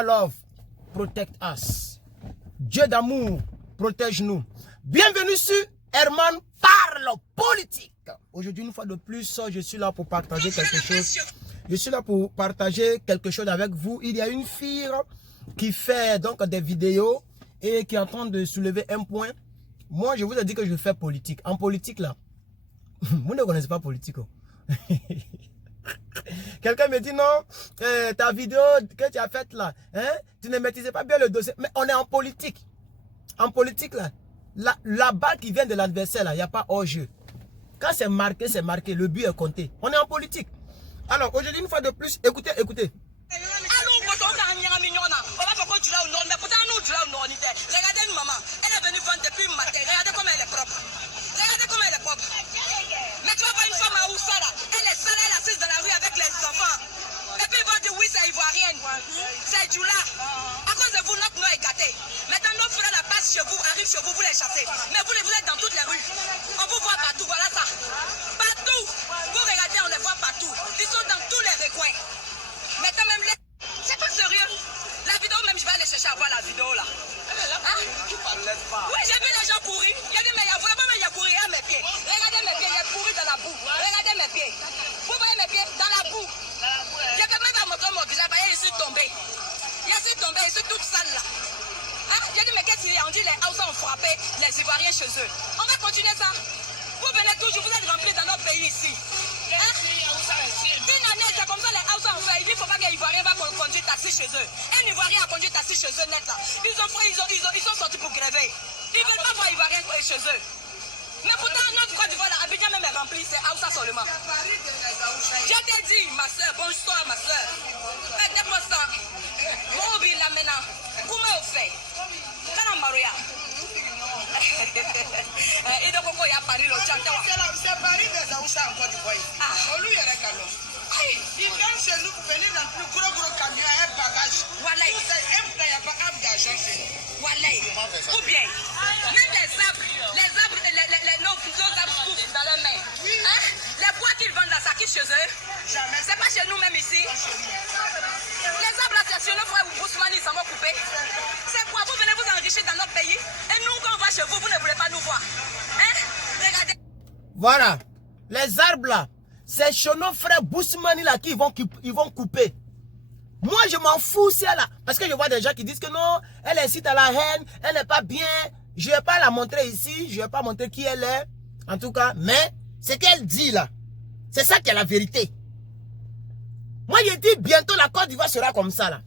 Allah love, protect us. Dieu d'amour, protège-nous. Bienvenue sur Herman parle politique. Aujourd'hui, une fois de plus, je suis là pour partager quelque chose. Je suis là pour partager quelque chose avec vous. Il y a une fille qui fait donc des vidéos et qui est en train de soulever un point. Moi, je vous ai dit que je fais politique. En politique, là, vous ne connaissez pas politique. Quelqu'un me dit non, ta vidéo que tu as faite là, hein, tu ne maîtrisais pas bien le dossier. Mais on est en politique. En politique, là, la balle qui vient de l'adversaire, là, il n'y a pas hors-jeu. Quand c'est marqué, le but est compté. On est en politique. Alors, aujourd'hui, une fois de plus, écoutez, écoutez. Regardez une maman, elle est venue vendre depuis matin. Regardez comment elle est propre. Regardez comment elle est propre. Mais tu vas voir une femme à Oussa là, elle est sale, elle est assise dans la rue avec les enfants. Et puis ils vont dire oui, c'est ivoirienne. C'est du là. À cause de vous, notre nom est gâté. Maintenant, nos frères la passent chez vous, arrivent chez vous, vous les chassez. Mais vous êtes dans toutes les rues. On vous voit partout, voilà ça. Partout. Vous regardez, on les voit partout. Ils sont dans tous les recoins. Maintenant, même les... C'est pas sérieux. La vidéo, même, je vais aller chercher à voir la vidéo là. Hein? Oui, j'ai vu les gens courir. J'ai dit, mais vraiment, il y a couru à mes pieds. Regardez mes pieds, il y a couru dans la boue. Regardez mes pieds. Vous voyez mes pieds dans la boue. Je peux même pas montrer mon visage. Je suis tombé. Je suis tombé, je suis toute sale là. Hein? J'ai dit, mais qu'est-ce qu'il y a? On dit les Haoussa ont frappé les Ivoiriens chez eux. On va continuer ça. Vous venez toujours, vous êtes remplis dans notre pays ici. Hein? Une année, c'est comme ça les Haoussa ont fait. Il ne faut pas qu'un Ivoirien va conduire taxi chez eux. Un Ivoirien a conduit taxi chez eux net là. Ils sont sortis pour grever. Ils ne veulent pas voir Ivoirien chez eux. Mais pourtant, notre Côte d'Ivoire, Abidjan même est rempli, c'est Haoussa seulement. Je t'ai dit, ma soeur, bonjour ma soeur. Aide-moi ça. Mon oubli là maintenant. Comment on fait? Quand on maria. Et donc, il y a Paris, le chanteur. C'est Paris des Haoussa en Côte d'Ivoire. Ah, lui, il est là. Ils viennent chez nous pour venir dans le plus gros camion à un bagage. Voilà. Il n'y a pas d'argent chez nous. Voilà. Ou bien, même les arbres, nos arbres poussent dans leurs mains. Hein? Les bois qu'ils vendent là, ça qui chez eux? Jamais. C'est pas chez nous même ici. Les arbres là, c'est chez nos frères Ousmane, ils s'en vont couper. C'est quoi? Vous venez vous enrichir dans notre pays et nous, quand on va chez vous, vous ne voulez pas nous voir. Hein? Regardez. Voilà. Les arbres là, c'est chez nos frères Bousmani là qu'ils vont couper. Moi, je m'en fous, c'est là. Parce que je vois des gens qui disent que non, elle incite à la haine, elle n'est pas bien. Je ne vais pas la montrer ici, je ne vais pas montrer qui elle est. En tout cas, mais ce qu'elle dit là, c'est ça qui est la vérité. Moi, je dis bientôt la Côte d'Ivoire sera comme ça là.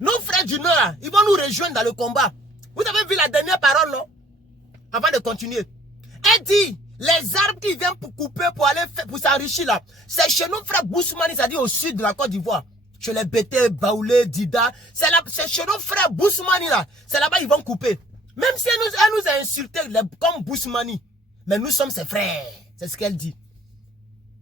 Nos frères du Nord, là, ils vont nous rejoindre dans le combat. Vous avez vu la dernière parole, non? Avant de continuer. Elle dit, les arbres qui viennent pour couper, pour s'enrichir là, c'est chez nos frères Bousmani, c'est-à-dire au sud de la Côte d'Ivoire. Chez les Bété, Baoulé, Dida. C'est chez nos frères Bousmani là. C'est là-bas ils vont couper. Même si elle nous a insultés comme Bousmani. Mais nous sommes ses frères. C'est ce qu'elle dit.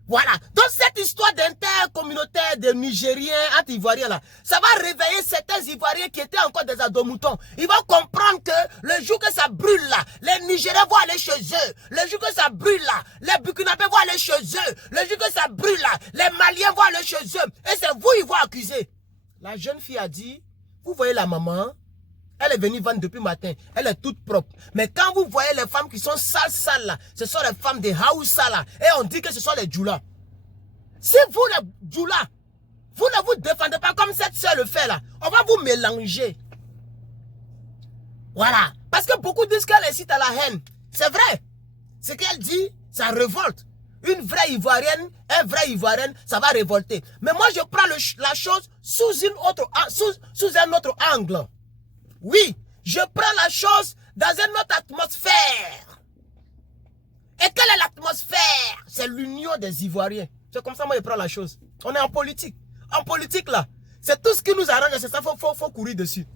Voilà. Donc cette histoire d'intercommunautaire de Nigériens, anti-Ivoiriens là, ça va réveiller certains Ivoiriens qui étaient encore des ados-moutons. Ils vont comprendre que le jour que ça brûle là, les Nigériens vont aller chez eux. Le jour que ça brûle là, les Burkinabés vont aller chez eux. Le jour que ça brûle là, les Maliens vont aller chez eux. Et c'est vous, ils vont accuser. La jeune fille a dit, vous voyez la maman, elle est venue vendre depuis matin. Elle est toute propre. Mais quand vous voyez les femmes qui sont sales là, ce sont les femmes des Haoussa là. Et on dit que ce sont les Djoula. Si vous les Djoula, vous ne vous défendez pas comme cette soeur le fait là, on va vous mélanger. Voilà. Parce que beaucoup disent qu'elle incite à la haine. C'est vrai. Ce qu'elle dit, ça révolte. Une vraie Ivoirienne, un vrai Ivoirien, ça va révolter. Mais moi je prends la chose sous un autre angle. Oui, je prends la chose dans une autre atmosphère. Et quelle est l'atmosphère? C'est l'union des Ivoiriens. C'est comme ça moi je prends la chose. On est en politique. En politique là, c'est tout ce qui nous arrange, c'est ça, faut courir dessus.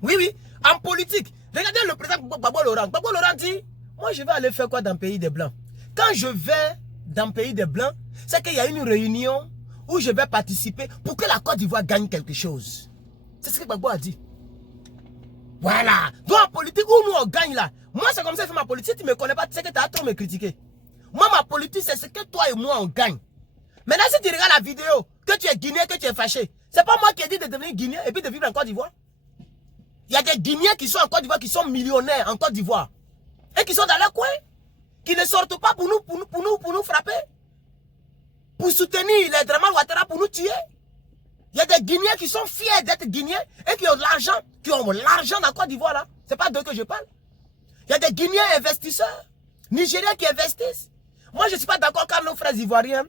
Oui, oui, en politique. Regardez le président Gbagbo Laurent. Gbagbo Laurent dit, moi je vais aller faire quoi dans le pays des Blancs? Quand je vais dans le pays des Blancs, c'est qu'il y a une réunion où je vais participer pour que la Côte d'Ivoire gagne quelque chose. C'est ce que Gbagbo a dit. Voilà. Donc en politique, où nous on gagne là. Moi c'est comme ça que je fais ma politique. Si tu ne me connais pas, tu sais que tu as trop me critiquer. Moi ma politique c'est ce que toi et moi on gagne. Maintenant si tu regardes la vidéo, que tu es guinéen, que tu es fâché, C'est pas moi qui ai dit de devenir Guinéen et puis de vivre en Côte d'Ivoire. Il y a des Guinéens qui sont en Côte d'Ivoire, qui sont millionnaires en Côte d'Ivoire. Et qui sont dans leur coin. Qui ne sortent pas pour nous frapper. Pour soutenir les Draman Ouattara pour nous tuer. Il y a des Guinéens qui sont fiers d'être Guinéens et qui ont de l'argent. Qui ont l'argent dans la Côte d'Ivoire là. C'est pas d'eux que je parle. Il y a des Guinéens investisseurs. Nigériens qui investissent. Moi je ne suis pas d'accord quand nos frères ivoiriens.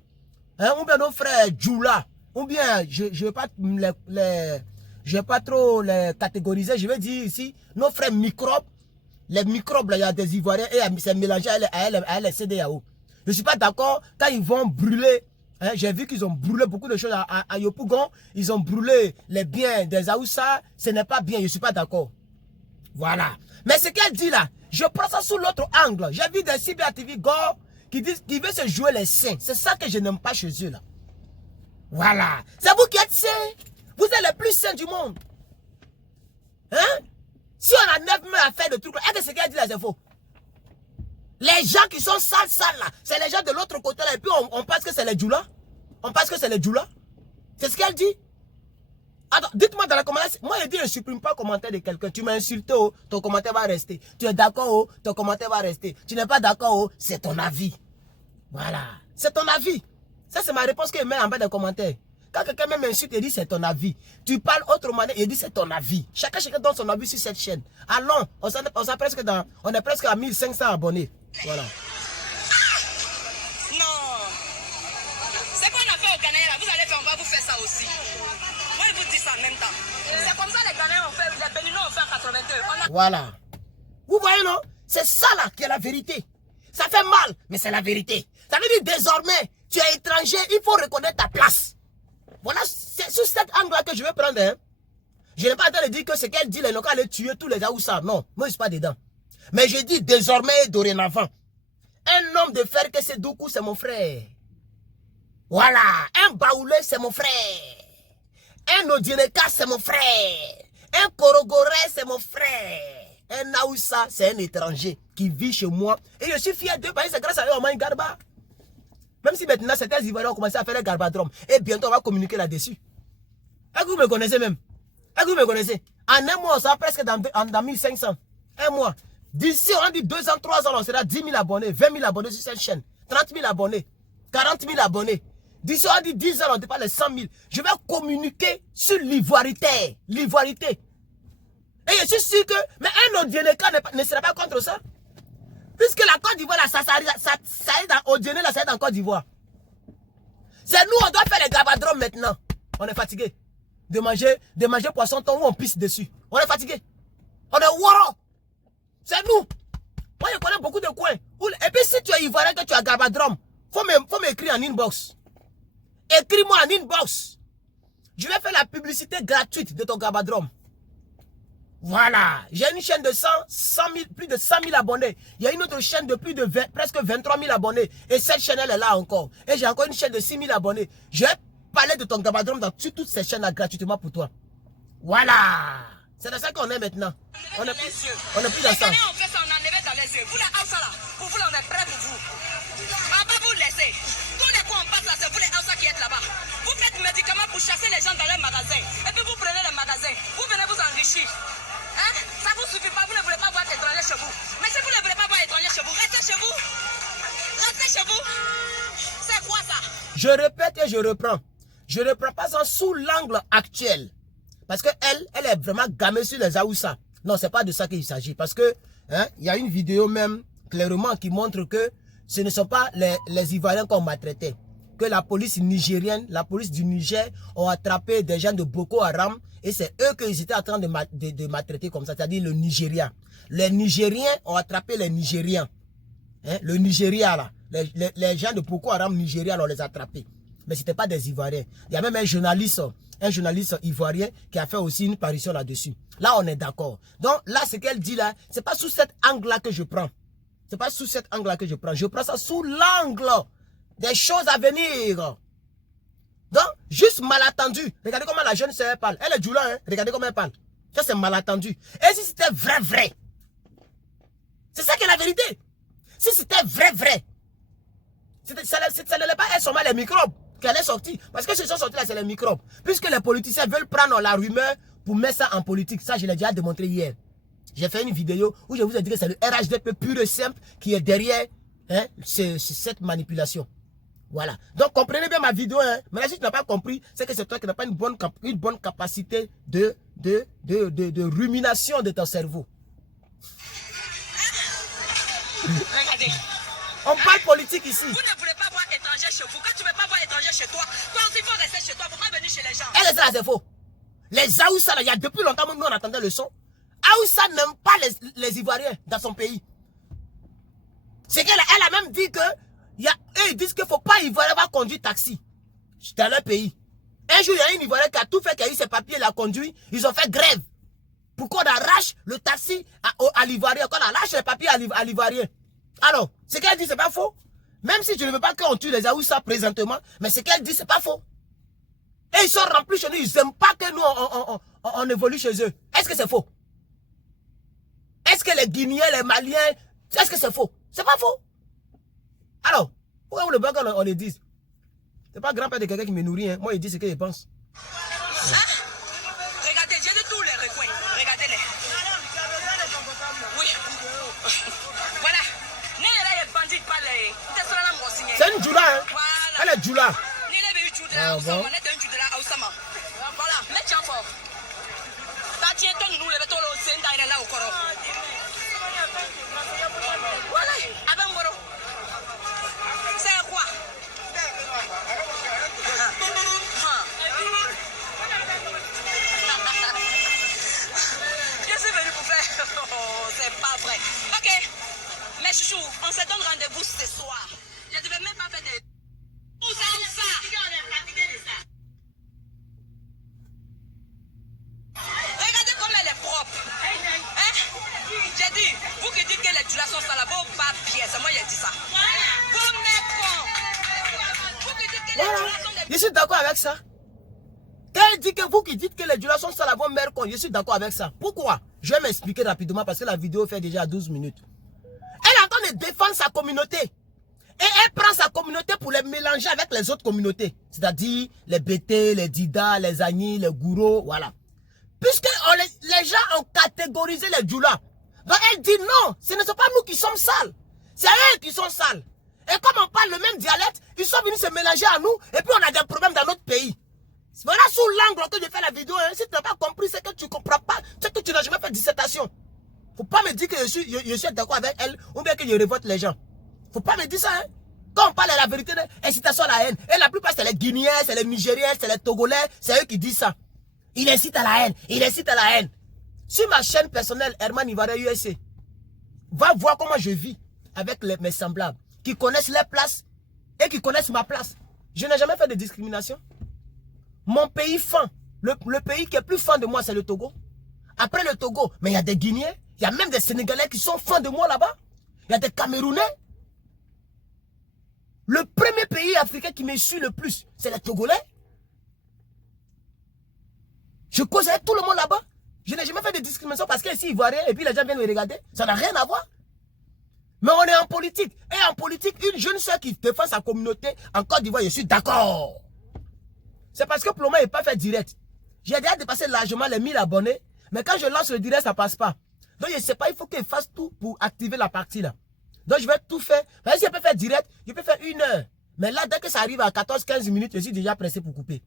Hein, ou bien nos frères Djoula. Ou bien je vais pas trop les catégoriser. Je vais dire ici. Nos frères microbes. Les microbes, là, il y a des Ivoiriens et c'est mélangé à les CDAO. Je ne suis pas d'accord quand ils vont brûler. Hein, j'ai vu qu'ils ont brûlé beaucoup de choses à Yopougon. Ils ont brûlé les biens des Aoussa. Ce n'est pas bien, je ne suis pas d'accord. Voilà. Mais ce qu'elle dit là, je prends ça sous l'autre angle. J'ai vu des CBATV Gore qui disent qu'ils veulent se jouer les saints. C'est ça que je n'aime pas chez eux là. Voilà. C'est vous qui êtes saints. Vous êtes les plus saints du monde. Hein? Si on a 9 mains à faire de trucs, est-ce que ce qu'elle dit là, c'est faux? Les gens qui sont sales là, c'est les gens de l'autre côté là, et puis on pense que c'est les Djoula. On pense que c'est les Djoula. C'est ce qu'elle dit. Attends, dites-moi dans la commentaire. Moi, je dis, je ne supprime pas le commentaire de quelqu'un. Tu m'as insulté, oh, ton commentaire va rester. Tu es d'accord, oh, ton commentaire va rester. Tu n'es pas d'accord, oh, c'est ton avis. Voilà. C'est ton avis. Ça, c'est ma réponse qu'il met en bas des commentaires. Quand quelqu'un m'insulte, il dit c'est ton avis. Tu parles autrement, il dit c'est ton avis. Chacun donne son avis sur cette chaîne. Allons, on est presque à 1500 abonnés. Voilà. Non. C'est qu'on a fait au Ghana là, vous allez faire, on va vous faire ça aussi. Moi, je vous dis ça en même temps. C'est comme ça les Ghanais ont fait, les Béninois ont fait en 82. Voilà. Vous voyez, non? C'est ça là qui est la vérité. Ça fait mal, mais c'est la vérité. Ça veut dire désormais, tu es étranger, il faut reconnaître ta place. Voilà, c'est sous cet angle-là que je vais prendre. Hein. Je n'ai pas en train de dire que ce qu'elle dit, elle n'a qu'à aller tuer tous les Aoussa. Non, moi je ne suis pas dedans. Mais je dis désormais, dorénavant, un homme de fer que c'est Doukou, c'est mon frère. Voilà, un Baoulé, c'est mon frère. Un Odieneka, c'est mon frère. Un Korogoré, c'est mon frère. Un Aoussa, c'est un étranger qui vit chez moi. Et je suis fier d'eux parce que c'est grâce à eux, on m'a une garba. Même si maintenant certains Ivoiriens ont commencé à faire le garbadrome. Et bientôt on va communiquer là-dessus. Est-ce que vous me connaissez même? Est-ce que vous me connaissez? En un mois, on sera presque dans 1500. Un mois. D'ici, on a dit 2 ans, 3 ans, on sera 10 000 abonnés, 20 000 abonnés sur cette chaîne. 30 000 abonnés. 40 000 abonnés. D'ici, on a dit 10 ans, on dépasse les 100 000. Je vais communiquer sur l'ivoirité. L'ivoirité. Et je suis sûr que, mais un Odieneka ne sera pas contre ça. Puisque la Côte d'Ivoire, ça est dans Odieneka, là, ça est dans Côte d'Ivoire. C'est nous, on doit faire les gabadromes maintenant. On est fatigué de manger poisson thon où on pisse dessus. On est fatigué. On est woro. C'est nous. Moi, je connais beaucoup de coins. Et puis, si tu es ivoirien, que tu as gabadrome, faut m'écrire en inbox. Écris-moi en inbox. Je vais faire la publicité gratuite de ton gabadrome. Voilà, j'ai une chaîne de 100 000, plus de 100 000 abonnés. Il y a une autre chaîne de plus de presque 23 000 abonnés. Et cette chaîne, elle est là encore. Et j'ai encore une chaîne de 6 000 abonnés. Je vais parler de ton gabadrome dans toutes ces chaînes-là gratuitement pour toi. Voilà. C'est dans ça qu'on est maintenant. On est plus dans ça. On fait ça, on enlève dans les yeux. Vous, les Aoussa là, pour vous, on est prêts pour vous. On va pas vous laisser. Tous les coups, on passe là, c'est vous les Aoussa qui êtes là-bas. Vous faites médicaments pour chasser les gens dans les magasins. Et puis vous prenez les magasins. Vous venez vous enrichir. Hein? Ça ne vous suffit pas, vous ne voulez pas voir étrangers chez vous. Mais si vous ne voulez pas voir étrangers chez vous, restez chez vous. Restez chez vous. C'est quoi ça? Je répète et je reprends. Je ne reprends pas ça sous l'angle actuel. Parce qu'elle est vraiment gamée sur les Aoussa. Non, c'est pas de ça qu'il s'agit. Parce que, hein, il y a une vidéo même, clairement, qui montre que ce ne sont pas les Ivoiriens qu'on maltraitait. Que la police nigérienne, la police du Niger, ont attrapé des gens de Boko Haram. Et c'est eux qu'ils étaient en train de maltraiter comme ça. C'est-à-dire le Nigérien. Les Nigériens ont attrapé les Nigériens. Hein, le Nigeria, là. Les gens de Boko Haram Nigeria, on les a attrapés. Mais ce n'était pas des Ivoiriens. Il y a même un journaliste ivoirien qui a fait aussi une parution là-dessus. Là, on est d'accord. Donc, là, ce qu'elle dit là, c'est pas sous cet angle-là que je prends. C'est pas sous cet angle-là que je prends. Je prends ça sous l'angle des choses à venir. Donc, juste malentendu. Regardez comment la jeune sœur parle. Elle est Djoula, hein. Regardez comment elle parle. Ça, c'est malentendu. Et si c'était vrai. C'est ça qui est la vérité. Si c'était vrai. Ça n'allait pas être seulement les microbes. qu'elle est sortie. Parce que ce qui sont sortis là, c'est les microbes. Puisque les politiciens veulent prendre la rumeur pour mettre ça en politique. Ça, je l'ai déjà démontré hier. J'ai fait une vidéo où je vous ai dit que c'est le RHDP pur et simple qui est derrière hein, cette manipulation. Voilà. Donc, comprenez bien ma vidéo. Hein. Mais là, si tu n'as pas compris, c'est que c'est toi qui n'as pas une bonne capacité de rumination de ton cerveau. Regardez. On parle politique ici. Vous ne voulez pas voir étranger chez vous. Quand tu ne veux pas voir étranger chez toi, toi aussi, il faut rester chez toi. Il ne faut pas venir chez les gens. Et ça, c'est faux. Les Aoussa, il y a depuis longtemps, nous, on attendait le son. Aoussa n'aime pas les Ivoiriens dans son pays. C'est qu'elle a même dit que eux, ils disent qu'il ne faut pas Ivoirien va conduire taxi dans leur pays. Un jour, il y a une Ivoirien qui a tout fait, qui a eu ses papiers, il a conduit. Ils ont fait grève. Pour qu'on arrache le taxi à l'Ivoirien, qu'on arrache les papiers à l'Ivoirien. Alors, ce qu'elle dit, c'est pas faux. Même si je ne veux pas qu'on tue les Aoussa présentement, mais ce qu'elle dit, c'est pas faux. Et ils sont remplis chez nous, ils n'aiment pas que nous, on évolue chez eux. Est-ce que c'est faux? Est-ce que les Guinéens, les Maliens, est-ce que c'est faux? C'est pas faux. Alors, pourquoi vous le voulez qu'on le dise? C'est pas grand-père de quelqu'un qui me nourrit, hein. Moi, il dit ce qu'il pense. Ah, regardez, j'ai de tous les recoins. Regardez-les. Oui. Voilà. C'est une Djoula, hein? Voilà. Elle est Djoula. Ah, bon? Voilà, mets tiens fort. Voilà, Abangoro. C'est quoi? Je suis venu pour faire. Oh, c'est pas vrai. Ok. Mais chouchou, on se donne rendez-vous ce soir. Je ne devais même pas faire des. Où ça? Regardez comme elle est propre. Hein? J'ai dit, vous qui dites que les Djoula sont sales, vos papiers, c'est moi qui ai dit ça. Vous m'êtes con. Vous qui dites que les Djoula sont des. Je suis d'accord avec ça. Quand elle dit que vous qui dites que les Djoula sont sales, vos mères con, je suis d'accord avec ça. Pourquoi? Je vais m'expliquer rapidement parce que la vidéo fait déjà 12 minutes. Elle est en train de défendre sa communauté. Et elle prend sa communauté pour les mélanger avec les autres communautés. C'est-à-dire les Bété, les Dida, les Agni, les Gouro, voilà. Puisque les gens ont catégorisé les Djoula. Donc elle dit non, ce ne sont pas nous qui sommes sales. C'est eux qui sont sales. Et comme on parle le même dialecte, ils sont venus se mélanger à nous et puis on a des problèmes dans notre pays. Voilà sous l'angle que je fais la vidéo. Hein. Si tu n'as pas compris, c'est que tu ne comprends pas. C'est que tu n'as jamais fait de dissertation. Faut pas me dire que je suis d'accord avec elle ou bien que je révolte les gens. Faut pas me dire ça. Hein. Quand on parle de la vérité, incitation à la haine. Et la plupart, c'est les Guinéens, c'est les Nigériens, c'est les Togolais. C'est eux qui disent ça. Il incite à la haine. Il incite à la haine. Sur ma chaîne personnelle, Herman Ivoirien USA, va voir comment je vis avec mes semblables. Qui connaissent les places et qui connaissent ma place. Je n'ai jamais fait de discrimination. Mon pays fan, le pays qui est plus fan de moi, c'est le Togo. Après le Togo, mais il y a des Guinéens, il y a même des Sénégalais qui sont fans de moi là-bas. Il y a des Camerounais. Le premier pays africain qui me suit le plus, c'est les Togolais. Je cause avec tout le monde là-bas. Je n'ai jamais fait de discrimination parce que ici, Ivoirien, et puis les gens viennent me regarder. Ça n'a rien à voir. Mais on est en politique. Et en politique, une jeune soeur qui défend sa communauté en Côte d'Ivoire, je suis d'accord. C'est parce que Ploma n'est pas fait direct. J'ai déjà dépassé largement les 1000 abonnés. Mais quand je lance le direct, ça ne passe pas. Donc je ne sais pas, il faut qu'il fasse tout pour activer la partie là. Donc je vais tout faire. Mais si je peux faire direct, je peux faire 1 heure. Mais là, dès que ça arrive à 14-15 minutes, je suis déjà pressé pour couper.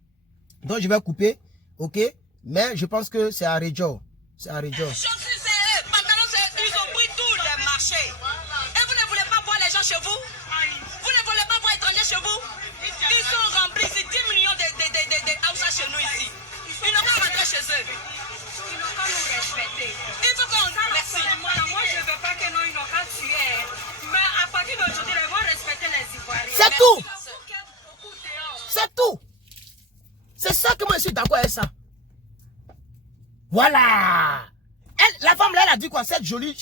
Donc je vais couper, ok. Mais je pense que c'est à Rejo. C'est à Rejo. Chaussures, c'est pantalons, ils ont pris tous les marchés. Et vous ne voulez pas voir les gens chez vous? Vous ne voulez pas voir étrangers chez vous? Ils sont remplis, c'est 10 millions de Hausa chez nous ici. Ils n'ont pas rentré chez eux. Ils n'ont pas nous respecter. Il faut qu'on... Merci. Moi, je ne veux pas que nous, ils n'ont pas tué. Mais à partir d'aujourd'hui, ils vont respecter les Ivoiriens. C'est tout. C'est tout. C'est ça que moi je suis d'accord avec ça. Voilà. Elle, la femme là, elle a dit quoi? Cette jolie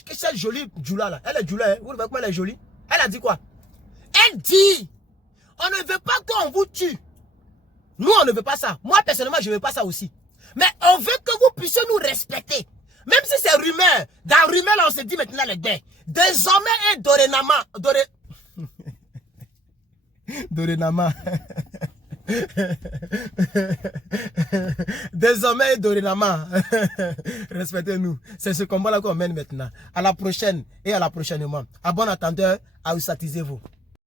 Djoula là. Elle est Djoula, hein? Vous voyez comment elle est jolie? Elle a dit quoi? Elle dit, on ne veut pas qu'on vous tue. Nous, on ne veut pas ça. Moi, personnellement, je ne veux pas ça aussi. Mais on veut que vous puissiez nous respecter. Même si c'est rumeur. Dans rumeur, là, on se dit maintenant les gains. Désormais et dorénavant. Dorénavant. Désormais, dorénavant, respectez-nous. C'est ce combat-là qu'on mène maintenant. À la prochaine et à la prochainement. À bon attendeur, à vous satisfaites-vous.